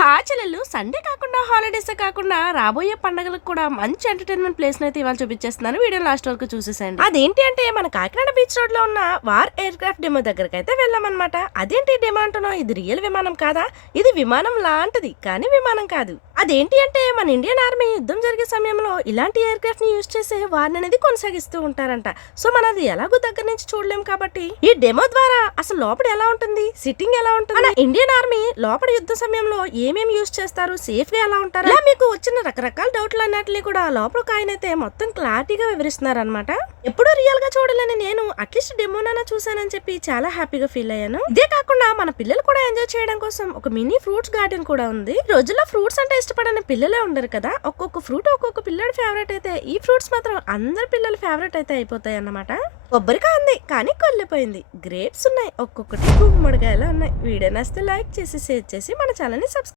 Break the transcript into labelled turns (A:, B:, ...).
A: హా సండే కాకుండా హాలిడేస్ కాకుండా రాబోయే పండుగలకు కూడా మంచి ఎంటర్టైన్మెంట్ ప్లేస్ అయితే ఇవాళ చూపించేస్తున్నాను. వీడియో లాస్ట్ వరకు చూసేసండి అదేంటి అంటే మన కాకినాడ బీచ్ రోడ్లో ఉన్న వార్ ఎయిర్ క్రాఫ్ట్ డెమో దగ్గరకు అయితే వెళ్ళామన్నమాట. అదేంటి డెమో అంటున్నాం ఇది రియల్ విమానం కాదా? ఇది విమానం లాంటిది కానీ విమానం కాదు. అదేంటి అంటే మన ఇండియన్ ఆర్మీ యుద్ధం జరిగే సమయంలో ఇలాంటి ఎయిర్ క్రాఫ్ట్ని యూజ్ చేసే వారిని అనేది కొనసాగిస్తూ ఉంటారంట. సో మనం అది ఎలాగో దగ్గర నుంచి చూడలేం కాబట్టి ఈ డెమో ద్వారా అసలు లోపల ఎలా ఉంటుంది? సిట్టింగ్ ఎలా ఉంటుంది? మన ఇండియన్ ఆర్మీ లోపల యుద్ధ సమయంలో ఏమేమి యూజ్ చేస్తారు? సేఫ్గా ఎలా ఉంటారు? ఇలా మీకు వచ్చిన రకరకాల డౌట్లు అన్నట్లు కూడా లోపల ఒక ఆయన అయితే మొత్తం క్లారిటీగా వివరిస్తున్నారు అనమాట ఎప్పుడూ రియల్గా చూడలేని నేను అట్లీస్ట్ డెమోనైనా చూసానని చెప్పి చాలా హ్యాపీగా ఫీల్ అయ్యాను. ఇదే కాకుండా మన పిల్లలు కూడా ఎంజాయ్ చేయడం కోసం ఒక మినీ ఫ్రూట్స్ గార్డెన్ కూడా ఉంది. రోజుల్లో ఫ్రూట్స్ అంటే ఇష్టపడని పిల్లలే ఉండరు కదా. ఒక్కొక్క ఫ్రూట్ ఒక్కొక్క పిల్లడి ఫేవరెట్ అయితే ఈ ఫ్రూట్స్ మాత్రం అందరి పిల్లల ఫేవరెట్ అయితే అయిపోతాయి అన్నమాట. కొబ్బరికాయ ఉంది కానీ కొల్లిపోయింది. గ్రేప్స్ ఉన్నాయి ఒక్కొక్కటి గుమ్మడికాయలు ఉన్నాయి. వీడియో నచ్చితే లైక్ చేసి షేర్ చేసి మన ఛానల్ని సబ్స్క్రైబ్